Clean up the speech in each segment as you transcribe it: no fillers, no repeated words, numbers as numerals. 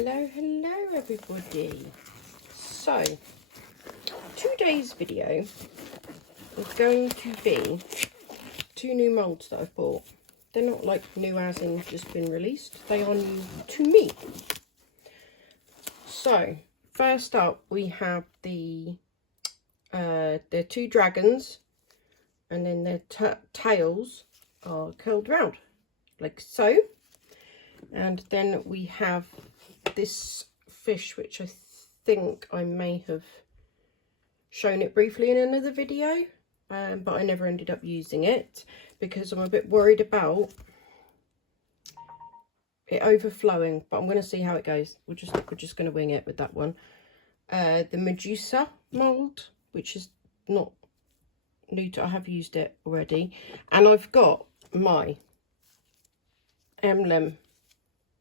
Hello everybody. So today's video is going to be two new moulds that I've bought. They're not like new as in just been released, they are new to me. So first up we have the two dragons, and then their tails are curled round like so. And then we have this fish, which I think I may have shown it briefly in another video, but I never ended up using it because I'm a bit worried about it overflowing, but I'm going to see how it goes. We're just going to wing it with that one. The Medusa mould, which is not new to, I have used it already, and I've got my emblem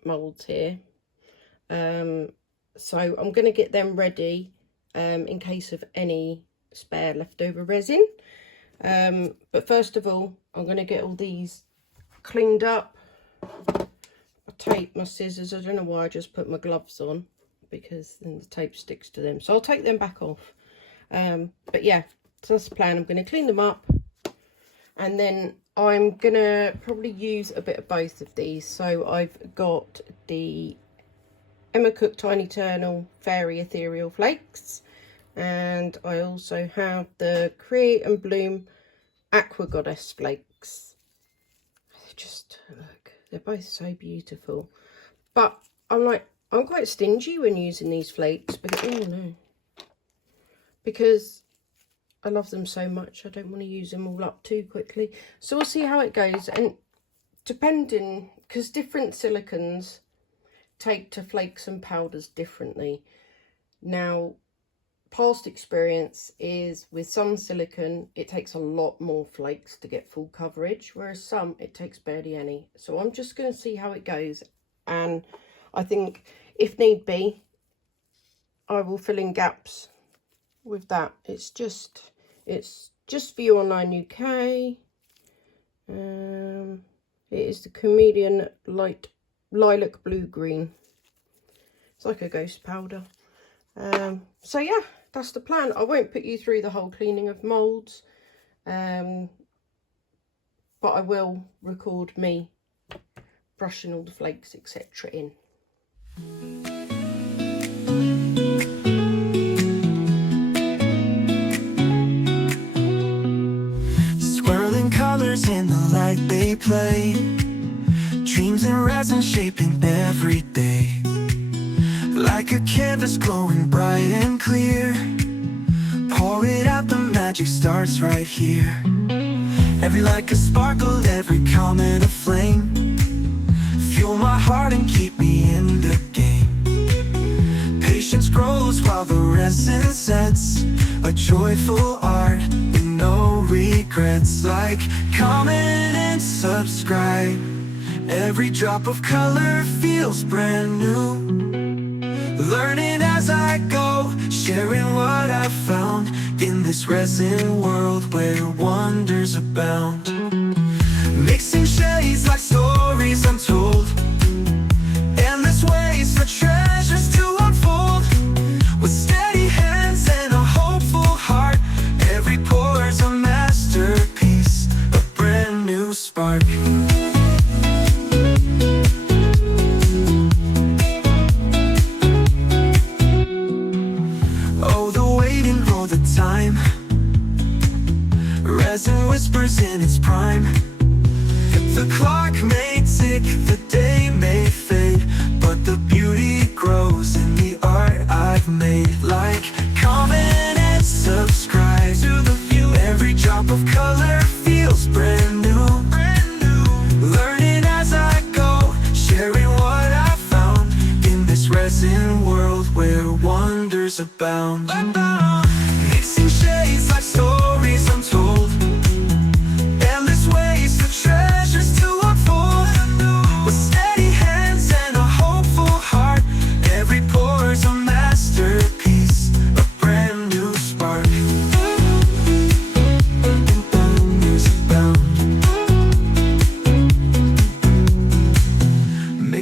molds here, so I'm going to get them ready in case of any spare leftover resin, but first of all I'm going to get all these cleaned up. I tape my scissors. I don't know why I just put my gloves on, because then the tape sticks to them, so I'll take them back off, but yeah, so that's the plan. I'm going to clean them up, and then I'm gonna probably use a bit of both of these. So I've got the Emma Cook Tiny Eternal Fairy Ethereal Flakes, and I also have the Create and Bloom Aqua Goddess Flakes. Just look, they're both so beautiful, but I'm quite stingy when using these flakes because I love them so much. I don't want to use them all up too quickly, so we'll see how it goes. And depending, because different silicons take to flakes and powders differently. Now, past experience is with some silicone it takes a lot more flakes to get full coverage, whereas some it takes barely any. So I'm just going to see how it goes, and I think if need be I will fill in gaps with that. It's just for you online UK. It is the Comedian Lilac Blue Green. It's like a ghost powder. So yeah, that's the plan. I won't put you through the whole cleaning of moulds, but I will record me brushing all the flakes etc in. In the light they play, dreams and resin shaping every day, like a canvas glowing bright and clear. Pour it out, the magic starts right here. Every light a sparkle, every comment a flame. Fuel my heart and keep me in the game. Patience grows while the resin sets, a joyful art with no regrets. Like comment and subscribe, every drop of color feels brand new. Learning as I go, sharing what I've found in this resin world where wonders abound. Mixing shades like stories untold, endless ways for treasures to unfold. With steady hands and a hopeful heart, every pore's a masterpiece, a brand new spark. Oh, the waiting roll, the time. Resin whispers in its prime. The clock may tick, the day may fade, but the beauty grows in the art I've made. Like comment and subscribe to the view, every drop of color feels brand new. Learning as I go, sharing what I found in this resin world where wonders abound. Mixing shades like stories untold, endless ways for treasures to unfold. With steady hands and a hopeful heart, every pore's a masterpiece, a brand new spark.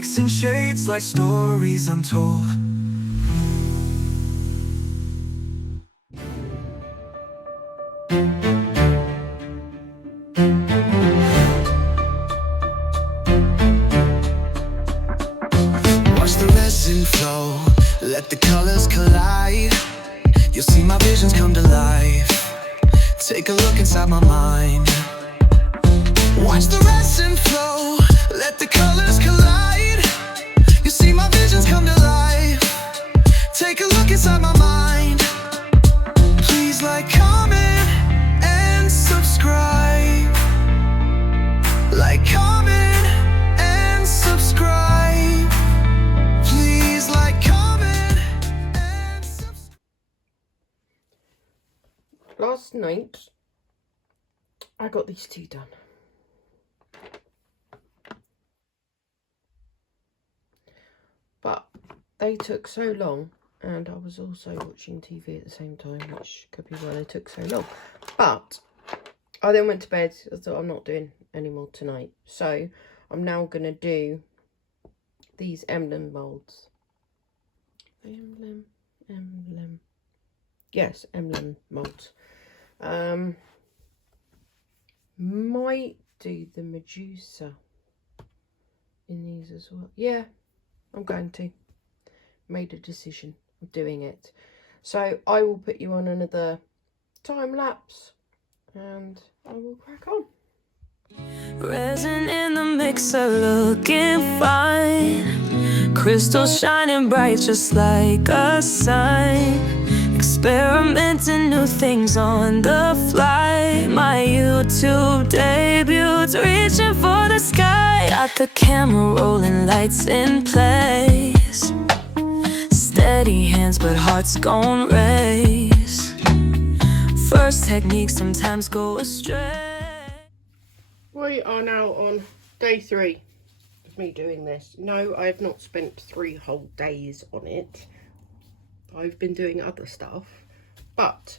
flakes and shades like stories untold. Watch the resin flow, let the colors collide. You'll see my visions come to life. Take a look inside my mind. Watch the resin flow, let the colors collide. You see my visions come to life. Take a look inside my mind. Please like, comment, and subscribe. Like, comment, and subscribe. Please like, comment, and subscribe. Last night, I got these two done. But they took so long, and I was also watching TV at the same time, which could be why they took so long. But I then went to bed. I thought, I'm not doing any more tonight. So I'm now going to do these emblem moulds. Emblem. Yes, emblem moulds. Might do the Medusa in these as well. Yeah, I'm going to. Made a decision of doing it. So I will put you on another time lapse and I will crack on. Resin in the mixer looking fine. Crystal shining bright just like a sign. Experimenting new things on the fly. My YouTube debuts reaching for the sky. Got the camera rolling, lights in place. Steady hands but hearts gon' race. First technique sometimes go astray. We are now on day 3 of me doing this. No, I have not spent 3 whole days on it. I've been doing other stuff, but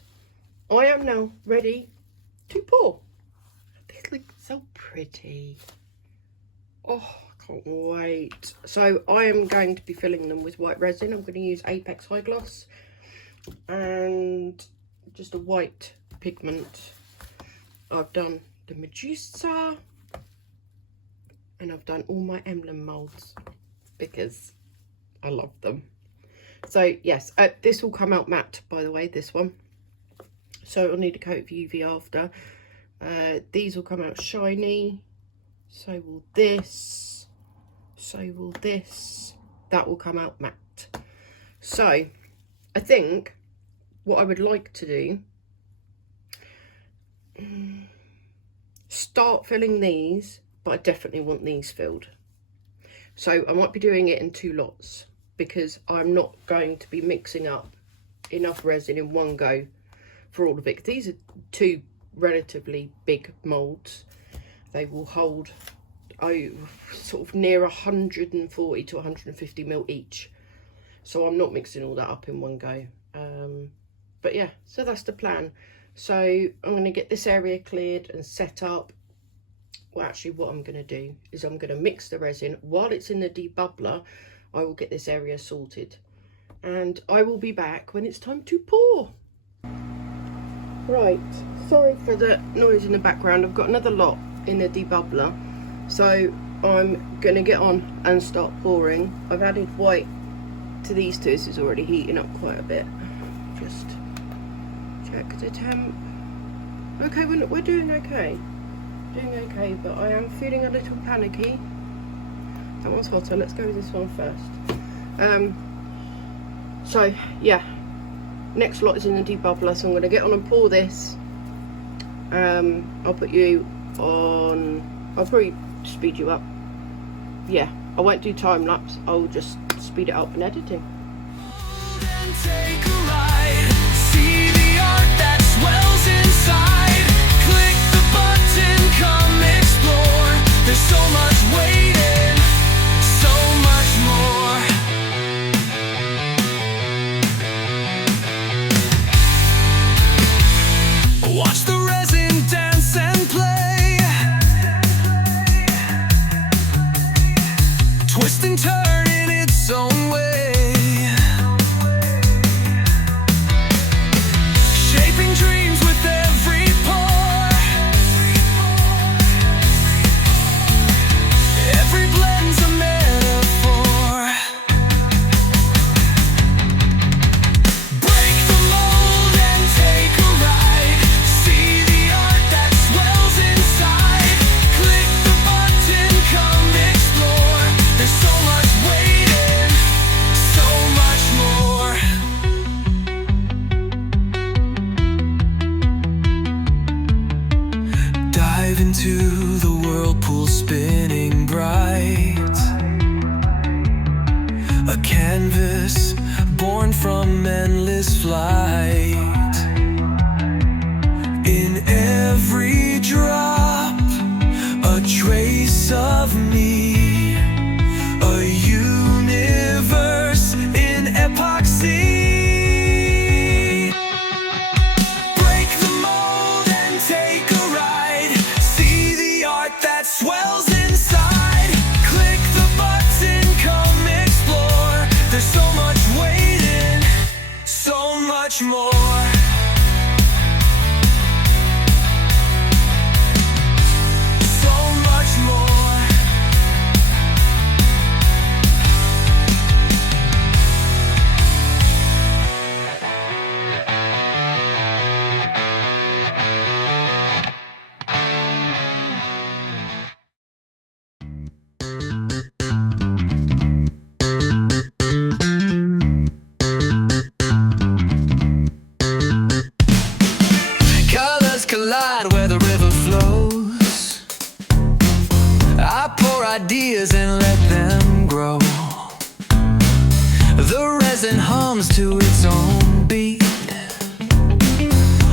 I am now ready to pour. This looks so pretty. Oh, I can't wait. So I am going to be filling them with white resin. I'm going to use Apex High Gloss and just a white pigment. I've done the Medusa and I've done all my emblem moulds because I love them. So yes, this will come out matte, by the way, this one. So I'll need a coat of UV after. These will come out shiny. So will this. So will this. That will come out matte. So I think what I would like to do, start filling these, but I definitely want these filled. So I might be doing it in 2 lots, because I'm not going to be mixing up enough resin in one go for all of it. These are 2 relatively big moulds. They will hold sort of near 140 to 150 ml each. So I'm not mixing all that up in one go. But yeah, so that's the plan. So I'm going to get this area cleared and set up. Well, actually what I'm going to do is I'm going to mix the resin while it's in the debubbler. I will get this area sorted and I will be back when it's time to pour. Right, sorry for the noise in the background. I've got another lot in the debubbler, so I'm gonna get on and start pouring. I've added white to these 2. This is already heating up quite a bit. Just check the temp. Okay, we're doing okay. Doing okay, but I am feeling a little panicky. That one's hotter. Let's go with this one first. So yeah, next lot is in the debubbler, so I'm going to get on and pour this. I'll put you on. I'll probably speed you up. Yeah, I won't do time lapse. I'll just speed it up in editing. Take a ride, see the art that swells inside. Click the button, come explore. There's so much waiting, so much more. Watch the resin dance and play. Twist and turn in its own way, shaping dreams with every pour. Every blend's a metaphor. Break the mold and take a ride. See the art that swells inside. Click the button, come explore. There's so much waiting, so much more. Dive into the whirlpool spinning bright. A canvas born from endless flight. In every drop, a trace of me, a universe in epoxy. Break the mold and take a ride. See the art that swells inside. Click the button, come explore. There's so much waiting, so much more. So much more. Colors collide where the river flows. I pour ideas and let them grow. The resin hums to its own beat,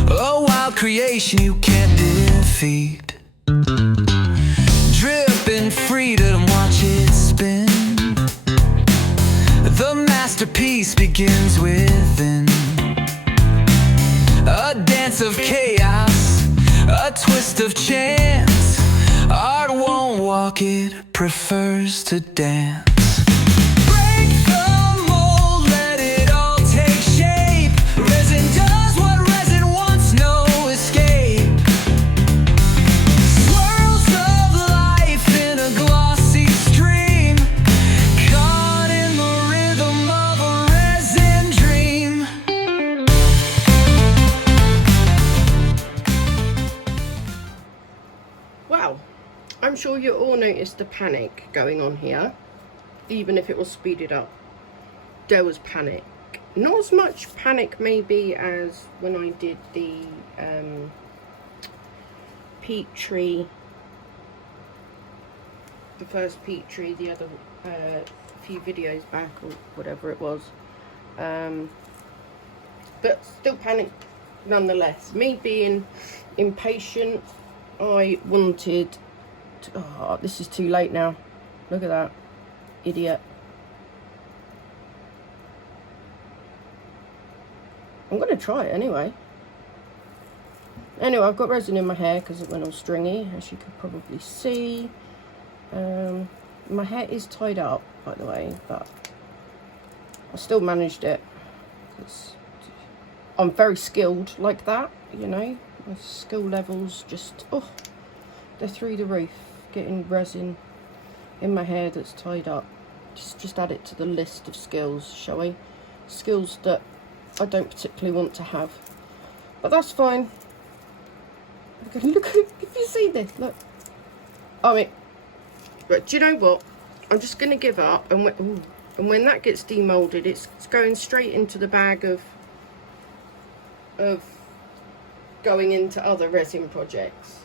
a wild creation you can't defeat. Drip in freedom, watch it spin. The masterpiece begins within. A dance of chaos, a twist of chance. Art won't walk, it prefers to dance. Break the mold, let it all take shape. Resin does what resin wants, no escape. Swirls of life in a glossy stream, caught in the rhythm of a resin dream. Wow, I'm sure you all noticed the panic going on here, even if it was speeded up. There was panic. Not as much panic maybe as when I did the peat tree, the first peat tree, the other few videos back or whatever it was. But still panic nonetheless. Me being impatient, I wanted to, oh, this is too late now. Look at that idiot. I'm gonna try it anyway. Anyway, I've got resin in my hair because it went all stringy, as you could probably see. My hair is tied up, by the way, but I still managed it because I'm very skilled like that, you know. My skill levels just, oh, they're through the roof. Getting resin in my hair that's tied up. Just add it to the list of skills, shall we? Skills that I don't particularly want to have, but that's fine. Look, if you see this, look. I mean, but do you know what? I'm just going to give up, and when that gets demolded, it's going straight into the bag of going into other resin projects.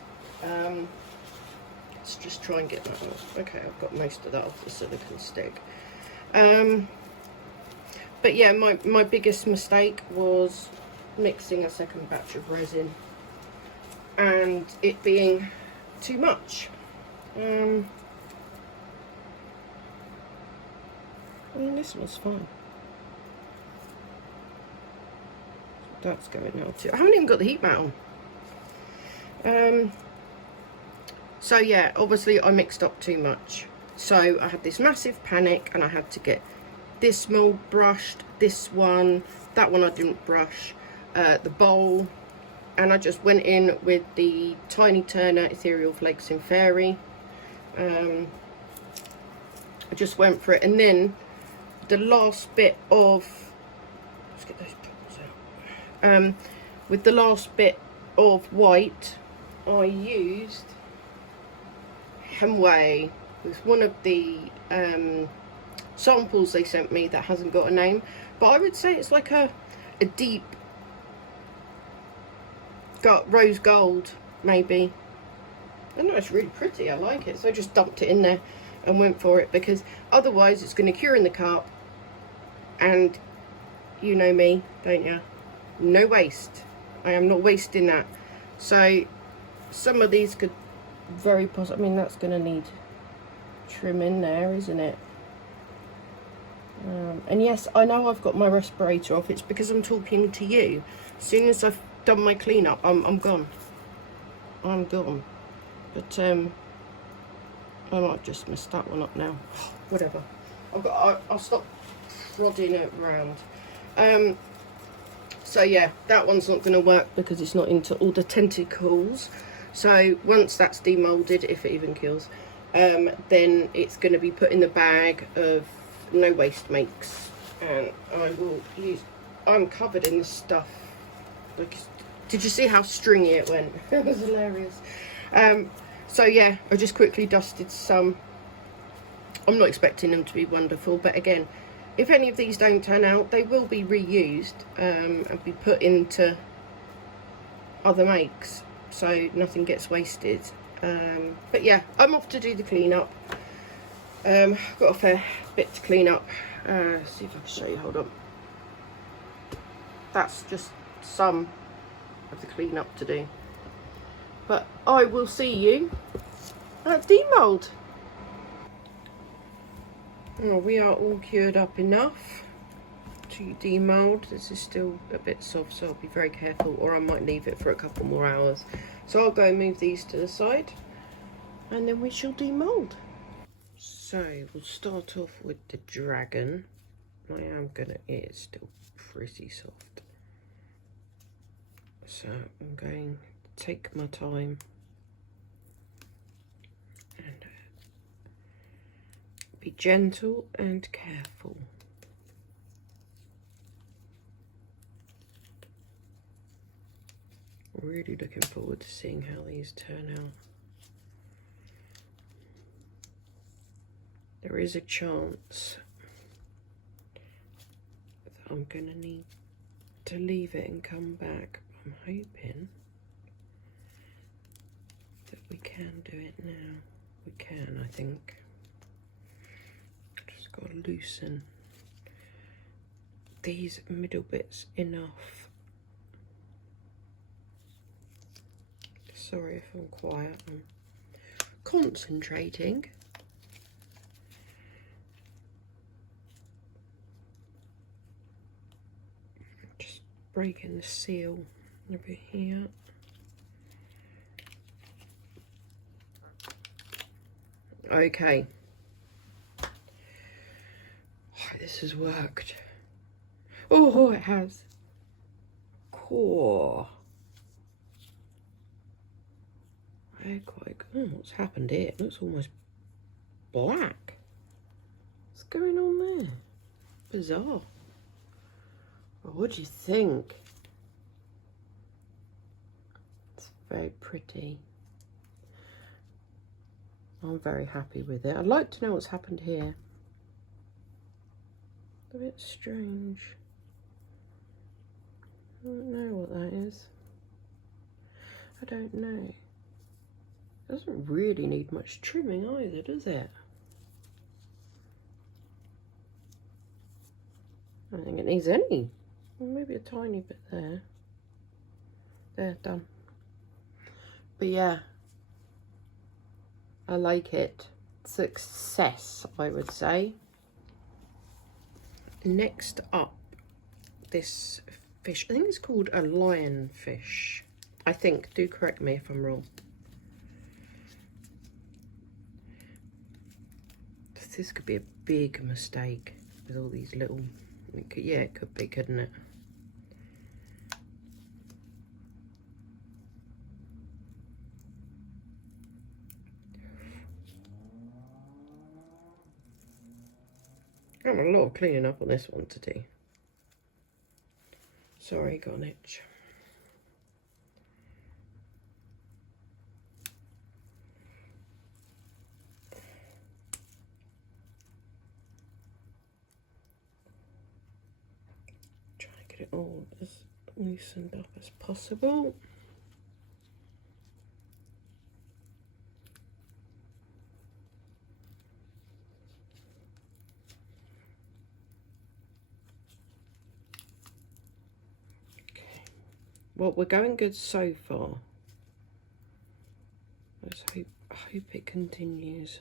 Let's just try and get that off. Okay, I've got most of that off the silicone stick. But yeah, my biggest mistake was mixing a second batch of resin and it being too much. I mean, this was fine. That's going now too. I haven't even got the heat mat on. So yeah, obviously I mixed up too much. So I had this massive panic and I had to get this mould brushed, this one, that one I didn't brush, the bowl, and I just went in with the Tiny Turner Ethereal Flakes in Fairy. I just went for it, and then the last bit of, let's get those bubbles out. With the last bit of white, I used Hemway. It's one of the samples they sent me that hasn't got a name, but I would say it's like a deep rose gold, maybe. I know, it's really pretty, I like it, so I just dumped it in there and went for it, because otherwise it's going to cure in the cup, and you know me, don't you? No waste. I am not wasting that. So some of these could very possibly, I mean, that's going to need trim in there, isn't it? And yes, I know I've got my respirator off. It's because I'm talking to you. As soon as I've done my cleanup, I'm gone. I'm gone. But I might just mess that one up now. Whatever. I'll stop prodding it around. So yeah, that one's not going to work because it's not into all the tentacles. So once that's demolded, if it even kills, then it's going to be put in the bag of no waste makes, and I will use. I'm covered in this stuff. Like, did you see how stringy it went? It was hilarious. So yeah, I just quickly dusted some. I'm not expecting them to be wonderful, but again, if any of these don't turn out, they will be reused and be put into other makes, so nothing gets wasted. But yeah, I'm off to do the cleanup. Got a fair bit to clean up. See if I can show you. Hold on. That's just some of the cleanup to do. But I will see you at demold. Oh, we are all cured up enough to demold. This is still a bit soft, so I'll be very careful, or I might leave it for a couple more hours. So I'll go and move these to the side, and then we shall demold. So we'll start off with the dragon. It's still pretty soft. So I'm going to take my time and be gentle and careful. Really looking forward to seeing how these turn out. There is a chance that I'm going to need to leave it and come back. I'm hoping that we can do it now. We can, I think. Just got to loosen these middle bits enough. Sorry if I'm quiet, I'm concentrating. Just breaking the seal over here. Okay. Oh, this has worked. Oh, it has. Cool. Quite good. What's happened here? It looks almost black. What's going on there? Bizarre. Well, what do you think? It's very pretty. I'm very happy with it. I'd like to know what's happened here. A bit strange. I don't know what that is. I don't know. Doesn't really need much trimming either, does it? I don't think it needs any. Well, maybe a tiny bit there. There, done. But yeah, I like it. Success, I would say. Next up, this fish. I think it's called a lionfish. I think. Do correct me if I'm wrong. This could be a big mistake with all these little, yeah, it could be, couldn't it? I've got a lot of cleaning up on this one to do. Sorry, got an itch. Trying to get it all as loosened up as possible. Well, we're going good so far. Let's hope it continues.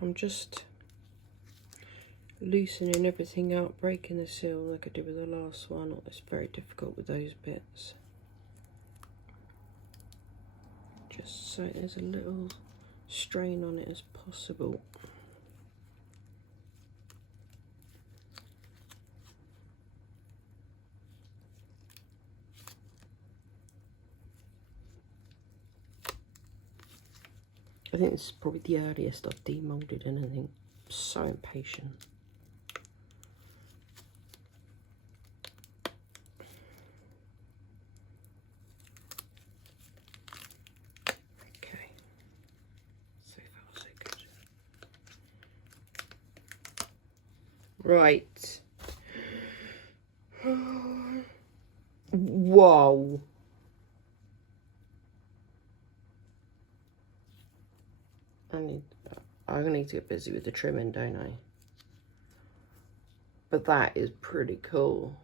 I'm just loosening everything up, breaking the seal like I did with the last one. It's very difficult with those bits. Just so there's a little strain on it as possible. I think this is probably the earliest I've demoulded anything. I'm so impatient. Okay. So far, so good. Right. Whoa. I need to get busy with the trimming, don't I? But that is pretty cool.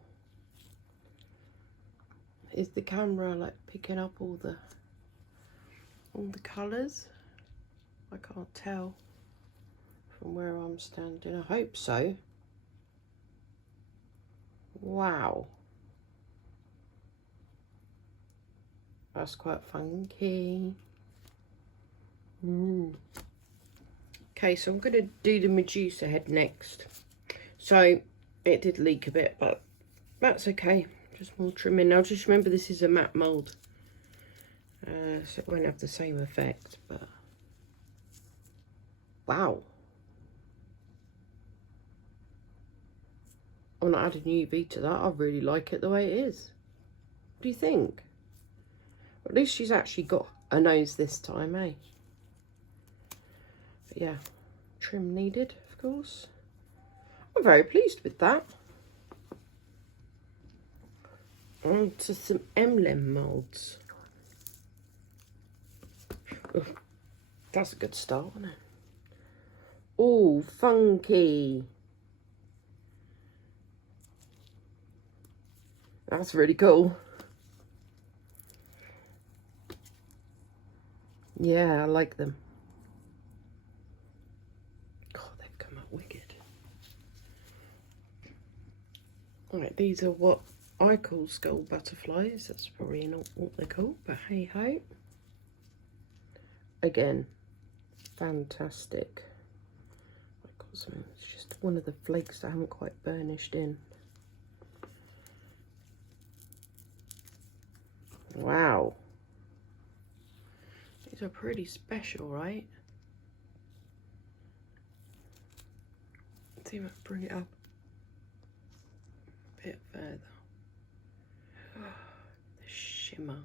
Is the camera like picking up all the colours? I can't tell from where I'm standing. I hope so. Wow. That's quite funky. Okay, so I'm going to do the Medusa head next. So it did leak a bit, but that's okay. Just more trimming. Now just remember this is a matte mould. So it won't have the same effect, but wow. I'm not adding UV to that. I really like it the way it is. What do you think? At least she's actually got a nose this time, eh? But yeah, trim needed, of course. I'm very pleased with that. On to some emblem moulds. Ooh, that's a good start, isn't it? Oh, funky. That's really cool. Yeah, I like them. God, they've come out wicked. Alright, these are what I call skull butterflies. That's probably not what they're called, but hey ho. Again, fantastic. It's just one of the flakes that I haven't quite burnished in. Wow. These are pretty special, right? Let's see if I can bring it up a bit further. The shimmer.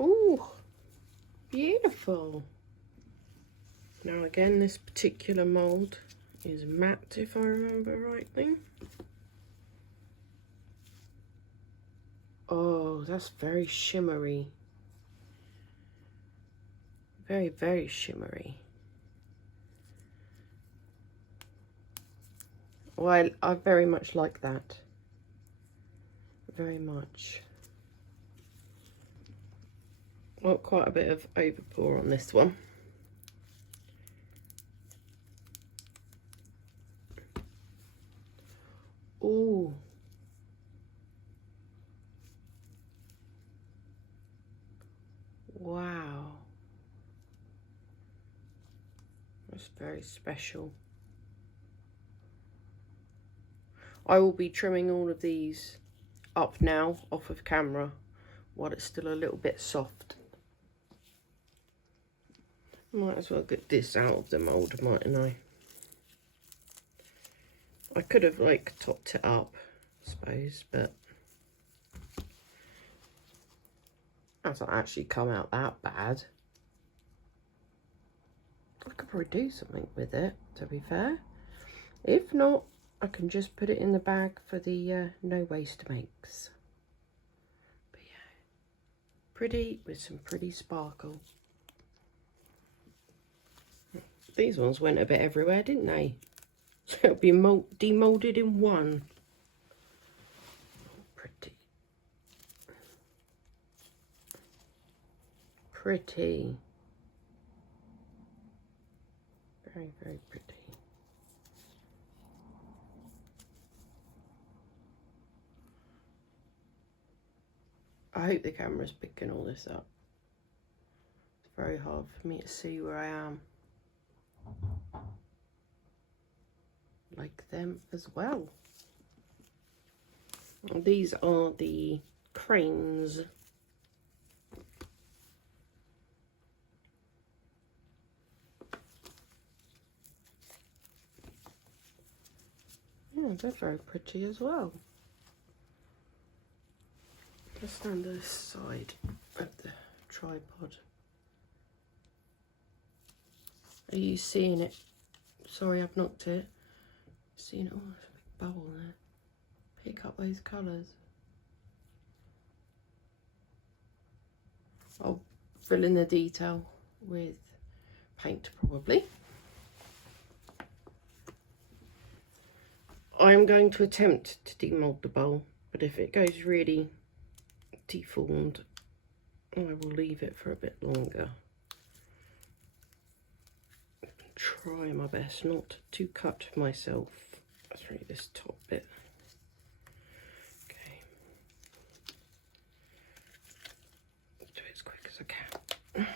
Ooh, beautiful. Now again, this particular mould is matte, if I remember rightly. Oh, that's very shimmery. Very, very shimmery. Well, I very much like that. Very much. Well, quite a bit of overpour on this one. Ooh. Wow. That's very special. I will be trimming all of these up now off of camera while it's still a little bit soft. Might as well get this out of the mould, mightn't I? I could have like topped it up, I suppose, but it hasn't actually come out that bad. I could probably do something with it, to be fair. If not, I can just put it in the bag for the no waste makes. But yeah, pretty with some pretty sparkle. These ones went a bit everywhere, didn't they? So it'll be demoulded in one. Pretty. Pretty. Very, very pretty. I hope the camera's picking all this up. It's very hard for me to see where I am. Like them as well. And these are the cranes. Yeah, they're very pretty as well. Let's stand this side of the tripod. Are you seeing it? Sorry, I've knocked it. Seeing it? Oh, there's a big bubble there. Pick up those colours. I'll fill in the detail with paint probably. I'm going to attempt to demould the bowl, but if it goes really deformed, I will leave it for a bit longer. Try my best not to cut myself through this top bit. Okay. Do it as quick as I can.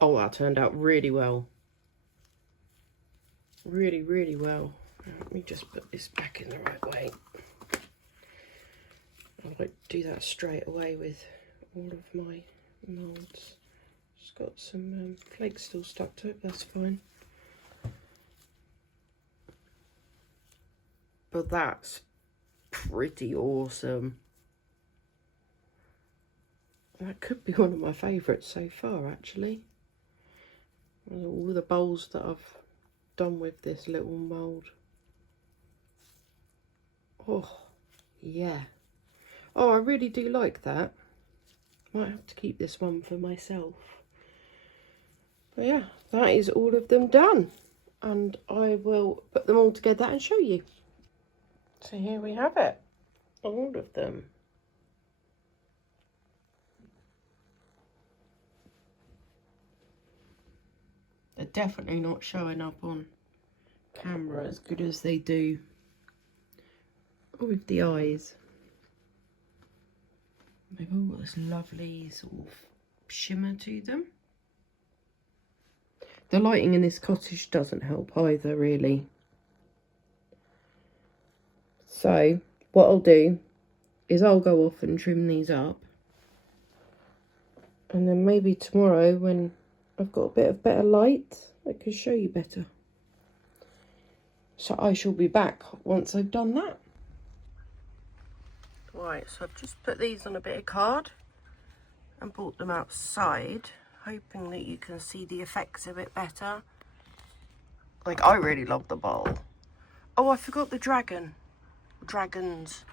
Oh, that turned out really well. Really, really well. Let me just put this back in the right way. I like to do that straight away with all of my moulds. Just got some flakes still stuck to it, that's fine. But that's pretty awesome. That could be one of my favourites so far, actually. All the bowls that I've done with this little mould. Oh, yeah. Oh, I really do like that. Might have to keep this one for myself. But yeah, that is all of them done. And I will put them all together and show you. So here we have it. All of them. They're definitely not showing up on camera as good as they do with the eyes. They've all got this lovely sort of shimmer to them. The lighting in this cottage doesn't help either, really. So what I'll do is I'll go off and trim these up, and then maybe tomorrow when I've got a bit of better light I can show you better. So I shall be back once I've done that. Right, so I've just put these on a bit of card and brought them outside, hoping that you can see the effects a bit better. Like, I really love the bowl. Oh, I forgot the dragon. Dragons.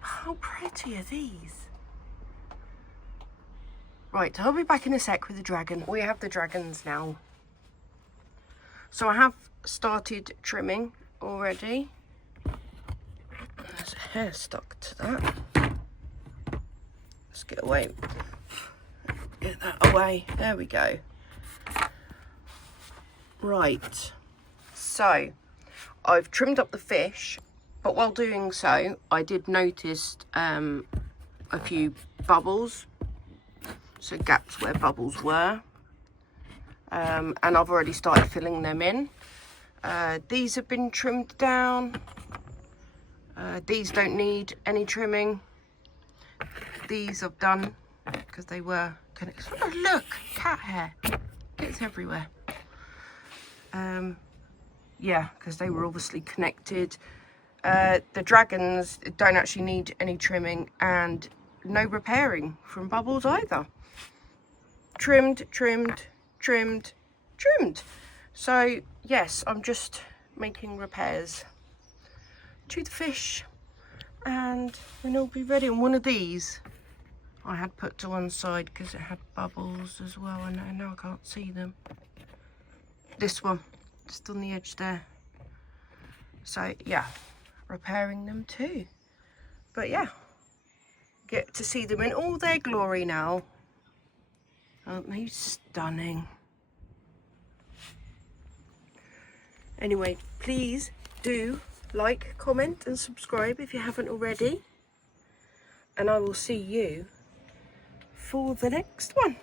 How pretty are these? Right, I'll be back in a sec with the dragon. We have the dragons now. So I have started trimming already. There's a hair stuck to that. Let's get away. Get that away. There we go. Right, so I've trimmed up the fish, but while doing so I did notice a few bubbles, so gaps where bubbles were, and I've already started filling them in. These have been trimmed down. These don't need any trimming. These I've done because they were connected. Oh, look, cat hair, it's everywhere. Yeah, because they were obviously connected. The dragons don't actually need any trimming, and no repairing from bubbles either. Trimmed, trimmed, trimmed, trimmed. So yes, I'm just making repairs to the fish and then it'll be ready. And one of these I had put to one side because it had bubbles as well, and now I can't see them. This one, just on the edge there. So yeah, repairing them too. But yeah, get to see them in all their glory now. Aren't they stunning? Anyway, please do like, comment and subscribe if you haven't already. And I will see you for the next one.